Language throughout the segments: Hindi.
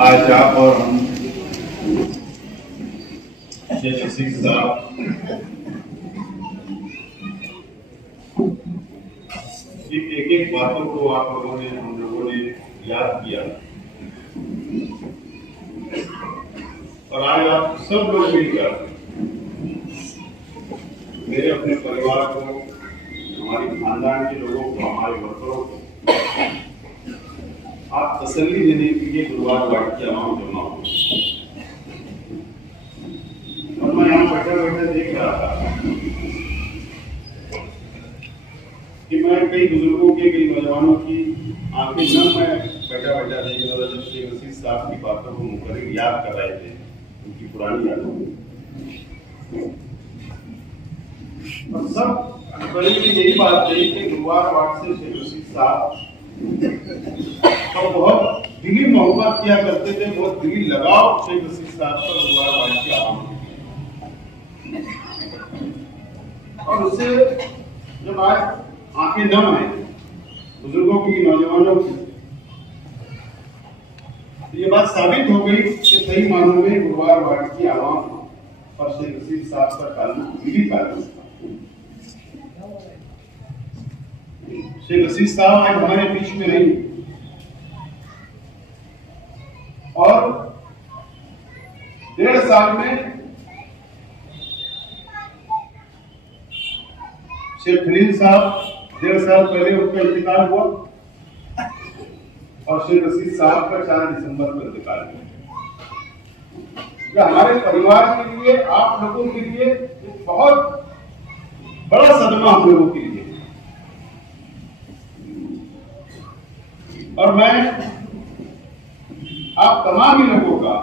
आज आप और हम शेख रशीद साहब की एक एक बातों को आप लोगों ने हम लोगों ने याद किया और आज आप सब लोग मिलकर मेरे अपने परिवार को, हमारे खानदान के लोगों को, हमारे वर्करों को आप तसल्ली देने के लिए गुरुवार वार्ड की आवाम जमा हो। और मैं यहाँ बैठे बैठे देख रहा था कि मैं कई बुजुर्गों के, कई नौजवानों की आंखें नम मैं बैठा बैठा देख रहा था जब शेख रशीद साहब की बातों को मुकर्रिर याद कर रहे थे, उनकी पुरानी यादों को। और सब बड़ी यही बात थी कि गुरुवार वार्ड से शेख रशीद साहब तो बहुत दिली मोहब्बत किया करते थे, बहुत दिली लगाव शेख रशीद साहब का गुरुवार वार्ड की आवाम। और उससे जब आज आंखें नम है बुजुर्गों की, नौजवानों की, तो ये बात साबित हो गई कि सही मानों में गुरुवार वार्ड की आवाम और शेख रशीद साहब का ताल्लुक दिली ताल्लुक था। शेख रशीद साहब आज हमारे बीच में नहीं, और 1.5 साल में शेख खलील साहब 1.5 साल पहले उनका इंतकाल हुआ और शेख रशीद साहब का 4 दिसंबर को इंतकाल हुआ। यह हमारे परिवार के लिए, आप लोगों के लिए एक बहुत बड़ा सदमा हम लोगों के लिए। और मैं आप तमाम ही लोगों का,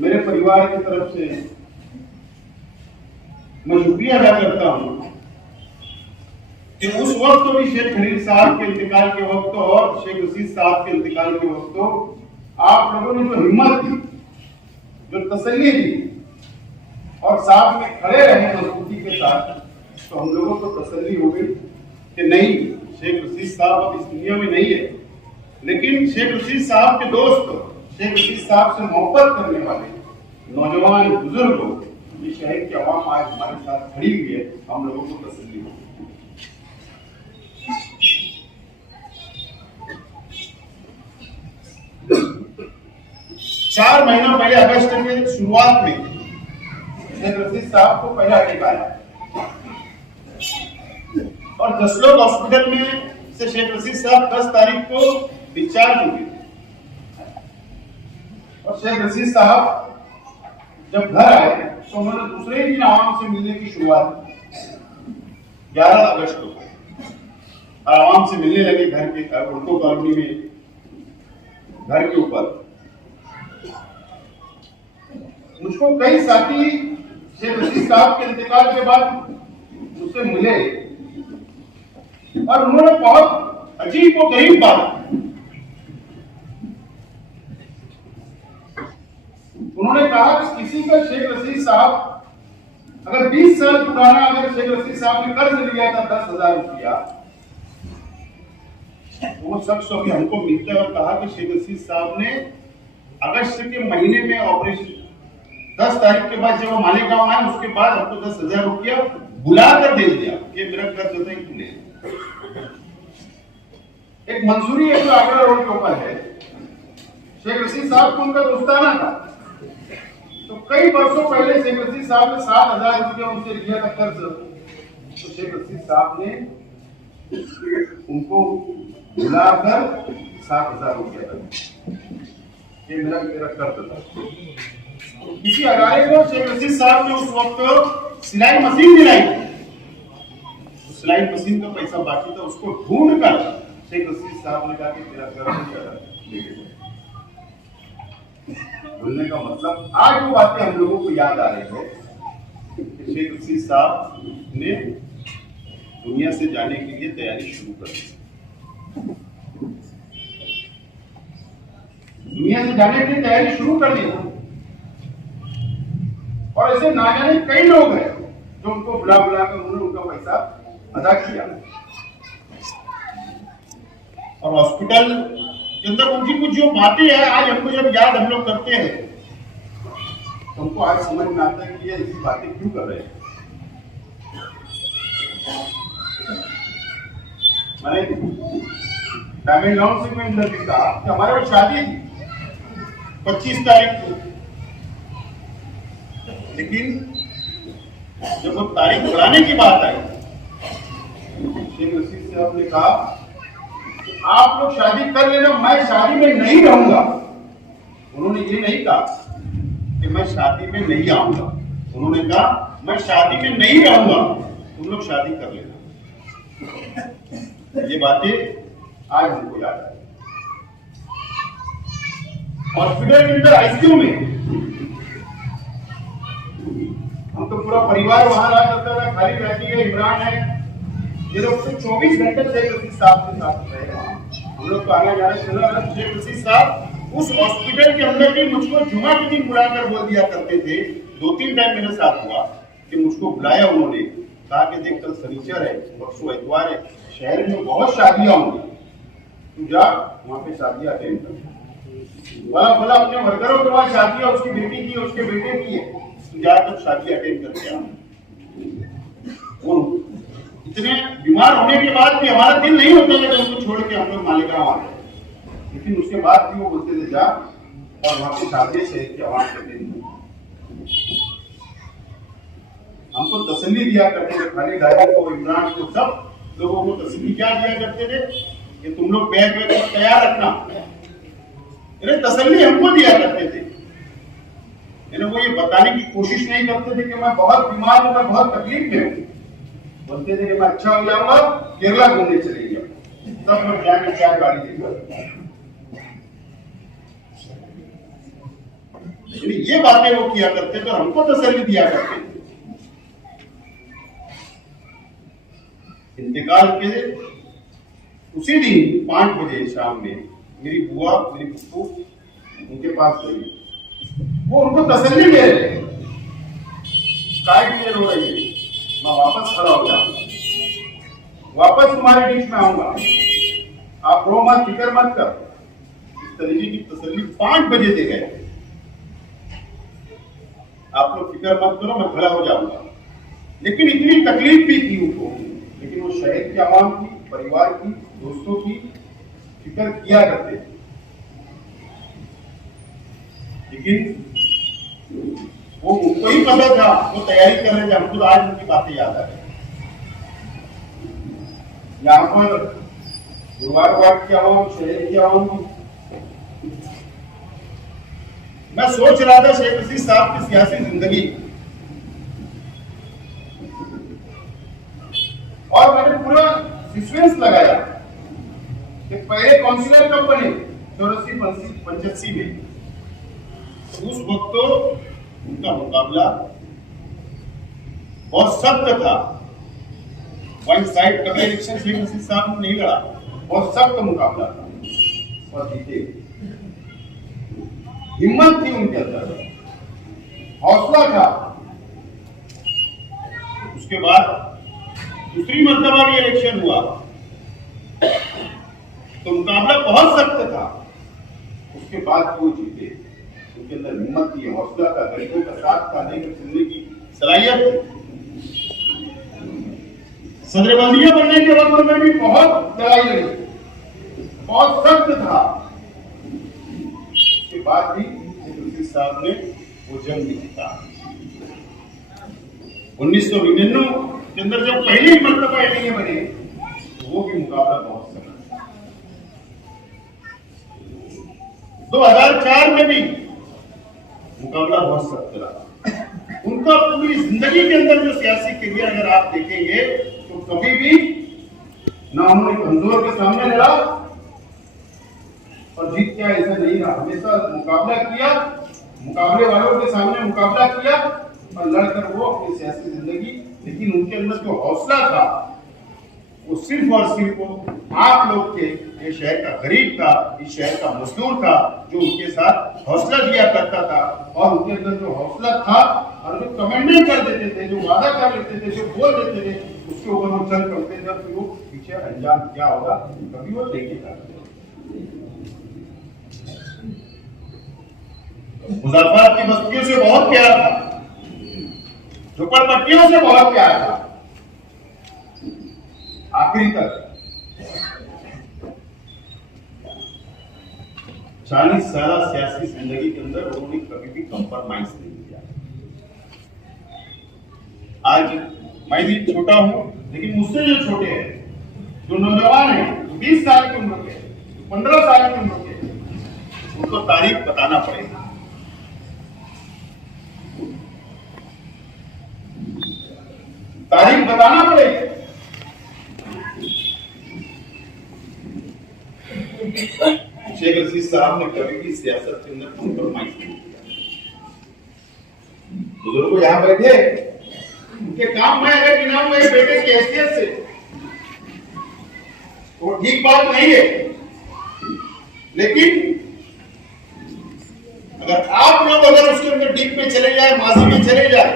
मेरे परिवार की तरफ से मैं शुक्रिया अदा करता हूं कि उस वक्त तो भी शेख खलील साहब के इंतकाल के वक्त और शेख रशीद साहब के इंतकाल के वक्त तो आप लोगों ने जो हिम्मत दी, जो तसल्ली दी और साथ में खड़े रहे मजबूती के साथ, तो हम लोगों को तसल्ली हो गई कि नहीं, शेख रशीद साहब अब इस दुनिया में नहीं है, लेकिन शेख रशीद साहब के दोस्त, शेख रशीद साहब से मोहब्बत करने वाले नौजवान बुजुर्ग लोग, ये शहर की आवाम आज हमारे साथ खड़ी हुई है, हम लोगों को तसल्ली हो। 4 महीना पहले अगस्त के शुरुआत में शेख रशीद साहब को पहला अटैक आया और जसलोक हॉस्पिटल में से शेख रशीद साहब 10 तारीख को डिस्चार्ज हुए। और शेख रशीद साहब जब घर आए तो उन्होंने दूसरे दिन आवाम से मिलने की शुरुआत की 11 अगस्त को आवाम से मिलने लगे घर के उनको कॉलोनी में, घर के ऊपर। मुझको कई साथी शेख रशीद साहब के इंतकाल के बाद मुझसे मिले और उन्होंने बहुत अजीब व गरीब बात, उन्होंने कहा कि किसी का शेख रशीद साहब अगर 20 साल पुराना अगर शेख रशीद साहब ने कर्ज लिया था 10,000 रुपया, वो शख्स अभी हमको मिलता है और कहा कि शेख रशीद साहब ने अगस्त के महीने में ऑपरेशन 10 तारीख के बाद जब वो मालेगांव आए उसके बाद हमको 10,000 रुपया बुलाकर दे दिया कि मेरा कर्ज है तू ले। एक मंसूरी है जो आगरा रोड के ऊपर है, शेख रशीद साहब को उनका दोस्ताना था, तो कई वर्षों पहले शेख रशीद साहब ने 7,000 रुपया उनसे लिया था कर्ज। तो शेख रशीद साहब ने उनको बुलाकर 7,000 रुपया दिया, ये मेरा कर्ज था। किसी अदारे को शेख रशीद साहब ने उस वक्त सिलाई मशीन दिलाई, तो सिलाई मशीन का पैसा बाकी था, उसको ढूंढ कर शेख रशीद साहब ने कहा कि तेरा कर्ज बोलने का मतलब आज वो बातें हम लोगों को याद आ रही है कि शेख रशीद साहब ने दुनिया से जाने के लिए तैयारी शुरू कर दी। दुनिया से जाने के लिए तैयारी शुरू कर दी और ऐसे ना जाने कई लोग हैं जो उनको बुला बुला कर उन्होंने उनका पैसा अदा किया। और हॉस्पिटल के अंदर उनकी कुछ जो बातें हैं आज हमको जब याद हम लोग करते हैं तो हमको आज समझ में आता है कि ये ऐसी बातें क्यों कर रहे हैं। मैंने तमिलनाडु से मैं लिखा कि हमारे यहाँ शादी थी 25 तारीख को, लेकिन जब वो तारीख बढ़ाने की बात आई शेख रशीद साहब ने कहा आप लोग शादी कर लेना, मैं शादी में नहीं रहूंगा। उन्होंने ये नहीं कहा कि मैं शादी में नहीं आऊंगा, उन्होंने कहा मैं शादी में नहीं रहूंगा, तुम लोग शादी कर लेना। ये बातें आज हमको याद आई। हॉस्पिटल के अंदर आईसीयू में हम तो पूरा परिवार वहां रहा करता था, खाली रहती है, इमरान है, ये लोग तो 24 घंटे शेख रशीद साहब के साथ रहे वहां। हम लोग तो आना जाना चला। शेख रशीद साहब उस हॉस्पिटल के अंदर भी मुझको जुमा के दिन बुलाकर बोल दिया करते थे, 2-3 टाइम मेरे साथ हुआ कि मुझको बुलाया उन्होंने, कहा कि देख कल शनिचर है, परसों इतवार है, शहर में बहुत शादियां होंगी, तू जा वहां पे शादियां अटेंड कर। बोला अपने वर्करों के वहां शादियां उसकी बेटी की उसके बेटे की है, तू जाकर शादी अटेंड करके आ। वो इतने बीमार होने के बाद भी हमारा दिल नहीं होता था कि उनको छोड़ के हम लोग मालिकाओं आ गए, लेकिन उसके बाद भी वो बोलते थे जा और वहां पे शादी से कि आवाज करते थे। हमको तसल्ली दिया करते थे, खाली दादी को, इमरान को, सब लोगों को तसल्ली क्या दिया करते थे कि तुम लोग बैग वैग तैयार रखना, तसल्ली हमको दिया करते थे। वो ये बताने की कोशिश नहीं करते थे कि मैं बहुत बीमार हूं, मैं बहुत तकलीफ में हूं। बोलते थे कि मैं अच्छा हो जाऊंगा, केरला घूमने चलेंगे, सब लोग जाएंगे चाय गाड़ी लेकर। ये बातें वो किया करते थे, हमको तसल्ली दिया करते थे। इंतकाल के उसी दिन 5 बजे शाम में मेरी बुआ, मेरी फूफू उनके पास गई, वो उनको तसल्ली दे रहे थे, काय के लिए रो रही है, मैं वापस खड़ा हो जाऊंगा, वापस तुम्हारे बीच में आऊंगा, आप रो मत, फिक्र मत कर। इस तरीके की तसल्ली 5 बजे दे गए, आप लोग फिक्र मत करो, मैं खड़ा हो जाऊंगा। लेकिन इतनी तकलीफ भी थी उनको, लेकिन वो शहर के आवाम की, परिवार की, दोस्तों की फिक्र किया करते थे। लेकिन वो उनको ही पता था, वो तैयारी कर रहे थे, हमको आज उनकी बातें याद आ रही। यहाँ पर गुरुवार वार्ड की आवाम, शहर की आवाम, मैं सोच रहा था शेख रशीद साहब की सियासी जिंदगी, और मैंने पूरा सीक्वेंस लगाया कि पहले काउंसिलर कब बने, 84-85 में। उस वक्त तो उनका मुकाबला बहुत सख्त था, वन साइड कभी इलेक्शन शेख रशीद साहब ने नहीं लड़ा, बहुत सख्त मुकाबला था और जीते। हिम्मत थी उनके अंदर, हौसला था। उसके बाद दूसरी मर्तबा भी इलेक्शन हुआ तो मुकाबला बहुत सख्त था, उसके बाद वो जीते। उनके अंदर हिम्मत थी, हौसला था, गरीबों का साथ था, लेकर चलने की सलाहियत थी। सदर बल्दिया बनने के वक्त में भी बहुत लड़ाई लड़ी, बहुत सख्त था। उसके बाद भी रशीद साहब ने वो जंग जीता। 1999 के अंदर जब पहली मर्तबा एनडीए बने तो वो भी मुकाबला बहुत सख्त था। 2004 में भी मुकाबला बहुत सख्त रहा। उनका पूरी जिंदगी के अंदर जो सियासी करियर अगर आप देखेंगे तो कभी भी ना उन्होंने कमजोर के सामने लड़ा और जीत क्या ऐसा नहीं रहा, हमेशा मुकाबला किया, मुकाबले वालों के सामने मुकाबला किया और लड़कर वो अपनी सियासी जिंदगी। लेकिन उनके अंदर जो हौसला था वो सिर्फ और सिर्फ आप लोग के, ये शहर का गरीब था, इस शहर का मजदूर था, जो उनके साथ हौसला दिया करता था। और उनके अंदर जो हौसला था और जो कमेंटमेंट कर देते थे, जो वादा कर लेते थे, जो बोल देते थे, उसके ऊपर वो चल पड़ते थे। फिर वो पीछे अंजाम क्या होगा कभी वो देखेगा। मुजफ्फराबाद की बस्तियों से बहुत प्यार था, झोपड़पट्टियों से बहुत प्यार था, आखिरी तक 40 साल सियासी जिंदगी के अंदर उन्होंने कभी भी कंप्रोमाइज नहीं किया। आज मैं भी छोटा हूं, लेकिन मुझसे जो छोटे हैं, जो नौजवान हैं, 20 साल की उम्र के, 15 साल की उम्र के, उनको तारीख बताना पड़ेगा। तारीख बताना पड़ेगी। शेख रशीद साहब ने कभी भी सियासत के अंदर कॉम्प्रोमाइज नहीं किया। बुजुर्ग यहां बैठे, उनके काम में अगर गिना हुए बेटे की हैसियत से, वो ठीक बात नहीं है, लेकिन अगर आप लोग अगर उसके अंदर डीप में चले जाए, माजी में चले जाए,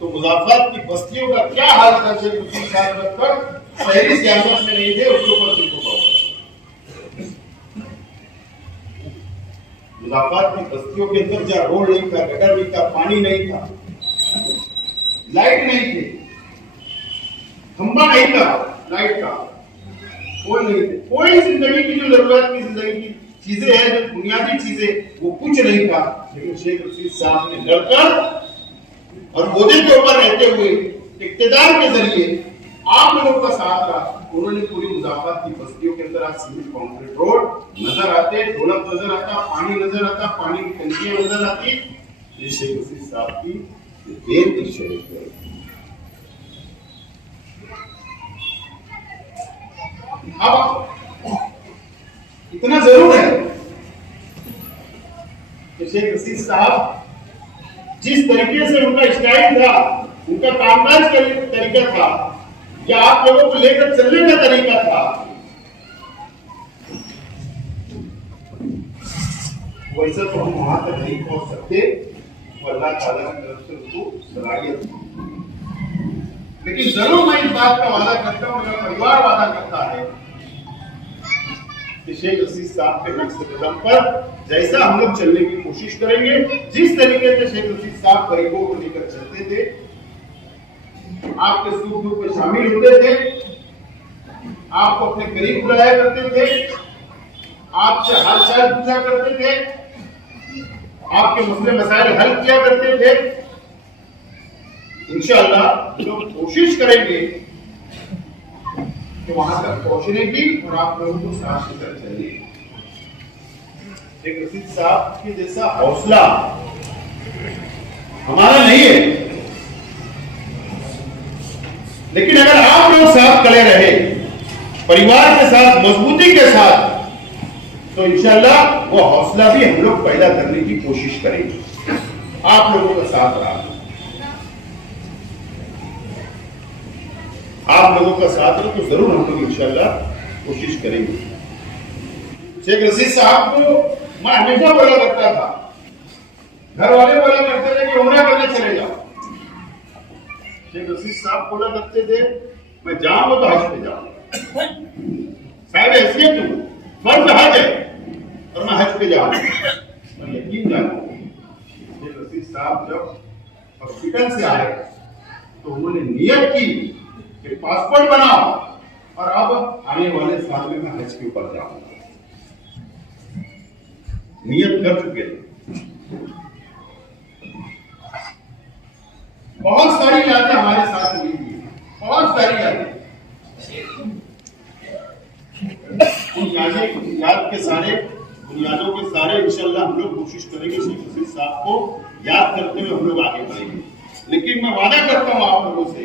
तो मुजफ्फराबाद की बस्तियों का क्या हाल था शेख रशीद साहब जब तक शहरी सियासत में नहीं थे, उसके ऊपर देखो पाओ। मुजफ्फराबाद की बस्तियों के अंदर जहां रोड नहीं था, गटर नहीं था, पानी नहीं था, लाइट नहीं थी, खंबा नहीं था लाइट का, कोई नहीं थे, कोई जिंदगी की जो जरूरत की जिंदगी की चीजें हैं, जो बुनियादी चीजें, वो कुछ नहीं था। लेकिन शेख रशीद साहब ने लड़कर और मोदी के ऊपर रहते हुए इक्तिदार के जरिए आप लोगों का साथ रहा। उन्होंने पूरी मुजफ्फराबाद की बस्तियों के अंदर आज सीमेंट कंक्रीट रोड नजर आते, ढोलक नजर आता, पानी नजर आता, पानी की टंकियां नजर आती। ये शेख रशीद साहब की देर की शरीफ है। अब इतना जरूर है कि शेख रशीद साहब जिस तरीके से उनका स्टाइल था, उनका कामकाज का तरीका था, या आप लोगों को लेकर चलने का तरीका था, वैसा तो हम वहां तक नहीं पहुंच सकते। वो अल्लाह ताला की तरफ से उसको सलाहियत थी। लेकिन जरूर मैं इस बात का वादा करता हूं, मेरा परिवार वादा करता है कि शेख रशीद साहब के नक्श कदम पर जैसा हम लोग चलने की कोशिश करेंगे, जिस तरीके से शेख रशीद साहब गरीबों को लेकर चलते थे, आपके सुख दुख में शामिल होते थे, आपको अपने करीब बुलाया करते थे, आपसे हाल चाल पूछा करते थे, आपके मसले मसाइल हल किया करते थे। इंशाअल्लाह लोग कोशिश करेंगे कि वहां तक पहुंचने की, और आप लोगों को साथ लेकर चलिए। शेख रशीद साहब के जैसा हौसला हमारा नहीं है, लेकिन अगर आप लोग साथ खड़े रहे, परिवार के साथ, मजबूती के साथ, तो इंशाअल्लाह वो हौसला भी हम लोग पैदा करने की कोशिश करेंगे। आप लोगों का साथ रहा, आप लोगों का साथ रहा, तो जरूर हम लोग इंशाअल्लाह कोशिश करेंगे। शेख रशीद साहब को मैं हमेशा बोला करता था, घर वाले बोला करते थे कि उम्र करने चले जाओ। शेख रशीद साहब बोला करते थे, मैं जाऊंगा तो हज पे जाऊंगा, शायद हैसियत हूं, फर्ज हज है और मैं हज पे जाऊंगा। मैं यकीन जानता हूं शेख रशीद साहब जब हॉस्पिटल से आए तो उन्होंने नियत की कि पासपोर्ट बनाओ और अब आने वाले साल में मैं हज के ऊपर जाऊंगा। नियत कर चुके थे। बहुत सारी यादें हमारे साथ हुई थी, बहुत सारी यादें। उन याद के सारे बुनियादों के सारे इंशाअल्लाह हम लोग कोशिश करेंगे शेख रशीद साहब को याद करते हुए हम लोग आगे बढ़ेंगे। लेकिन मैं वादा करता हूं आप लोगों से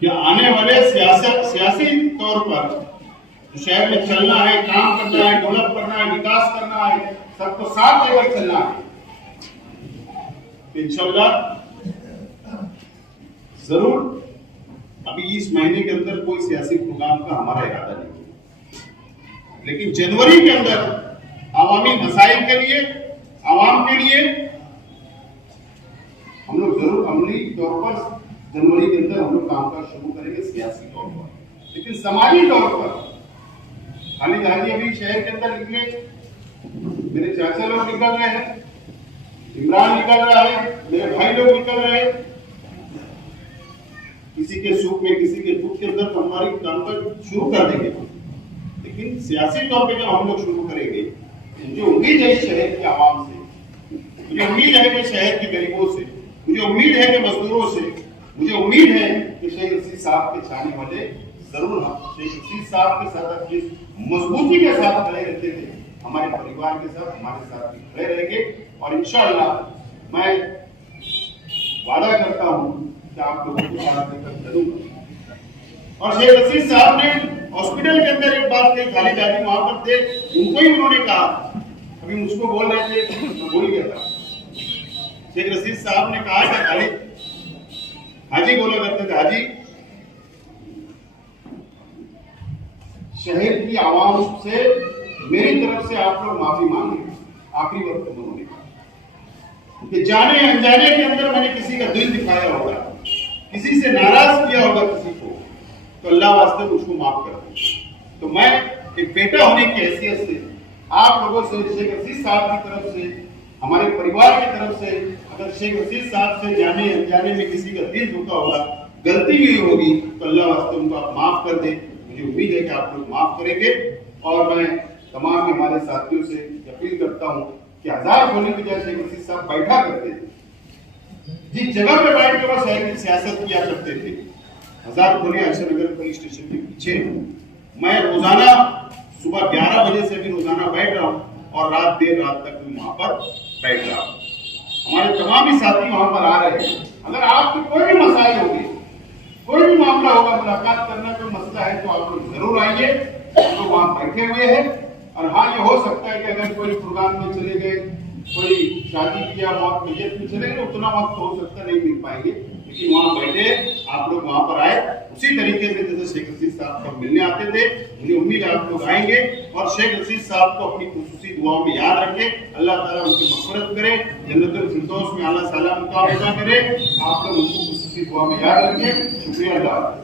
कि आने वाले सियासी तौर पर शहर में चलना है, काम करना है, डेवलप करना है, विकास करना है, सबको साथ लेकर चलना है। इंशाअल्लाह जरूर अभी इस महीने के अंदर कोई सियासी प्रोग्राम का हमारा इरादा नहीं है, लेकिन जनवरी के अंदर आवामी मसाइल के लिए, आवाम के लिए हम लोग जरूर अमली तौर पर जनवरी के अंदर हम लोग कामकाज शुरू करेंगे सियासी तौर पर। लेकिन समाजी तौर पर खालिद हाजी अभी शहर के अंदर निकले, मेरे चाचा लोग निकल रहे हैं, इमरान निकल रहा है, मेरे भाई लोग निकल रहे हैं, किसी के सुख में किसी के दुख के अंदर तो हमारी कामकाज शुरू कर देंगे। लेकिन सियासी तौर पे जब हम लोग शुरू करेंगे, मुझे उम्मीद है इस शहर की आवाम से, मुझे उम्मीद है कि शहर के गरीबों से, मुझे उम्मीद है कि मजदूरों से, मुझे उम्मीद है कि शेख रशीद साहब के चाहने वाले जरूर हम शेख रशीद साहब के साथ जिस मजबूती के साथ खड़े रहते थे, हमारे परिवार के साथ हमारे साथ भी खड़े रहेंगे। और इंशाअल्लाह मैं वादा करता हूं कि आप लोगों को साथ लेकर चलूंगा। और शेख रशीद साहब ने हॉस्पिटल के अंदर एक बात कही, खालिद हाजी वहां पर थे, उनको ही उन्होंने कहा, अभी मुझको बोल रहे थे मैं भूल गया था, शेख रशीद साहब ने कहा कि खालिद हाजी बोला करते थे, हाजी शहर की आवाम से मेरी तरफ से आप लोग माफी मांगे। आखिरी वक्त में उन्होंने कहा कि जाने अनजाने के अंदर मैंने किसी का दिल दिखाया होगा, किसी से नाराज किया होगा किसी को, तो अल्लाह वास्ते मुझको माफ कर दो। तो मैं एक बेटा होने की हैसियत से आप लोगों से, शेख रशीद साहब की तरफ से, हमारे परिवार की तरफ से, अगर शेख रशीद साहब से जाने अनजाने में किसी का दिल दुखा होगा, गलती हुई होगी, तो अल्लाह वास्ते उनको आप माफ कर दे। मुझे उम्मीद है कि आप लोग माफ करेंगे। और मैं तमाम हमारे साथियों से अपील करता हूं कि आजाद होने की वजह शेख रशीद साहब बैठा करते थे, जिस जगह पे बैठ के वो शहर की सियासत किया करते थे, आजाद होने अक्षर नगर पुलिस स्टेशन के पीछे, मैं रोजाना सुबह 11 बजे से भी रोजाना बैठ रहा हूँ और रात देर रात तक भी वहां पर बैठ रहा हूँ। हमारे तमाम ही साथी वहां पर आ रहे हैं। अगर आपकी कोई भी मसाइल होगी, कोई भी मामला होगा, मुलाकात करना कोई मसला है, तो आप लोग जरूर आइए। हम लोग वहां बैठे हुए हैं। और हाँ, ये हो सकता है कि अगर कोई प्रोग्राम में चले गए, कोई शादी किया मौत मैयत में चले गए, उतना वक्त हो सकता नहीं मिल पाएंगे, लेकिन वहां बैठे आप लोग वहां पर आए उसी तरीके से जैसे शेख रशीद साहब को मिलने आते थे। मुझे उम्मीद है आप लोग आएंगे और शेख रशीद साहब को अपनी खुसूसी दुआओं में याद रखें। अल्लाह ताला उनकी मग़फ़िरत करे, जन्नतुल फिरदौस में आला साला मुकाम अता करे। आप लोग उनको खुसूसी दुआ में याद रखें। शुक्रिया। अल्लाह।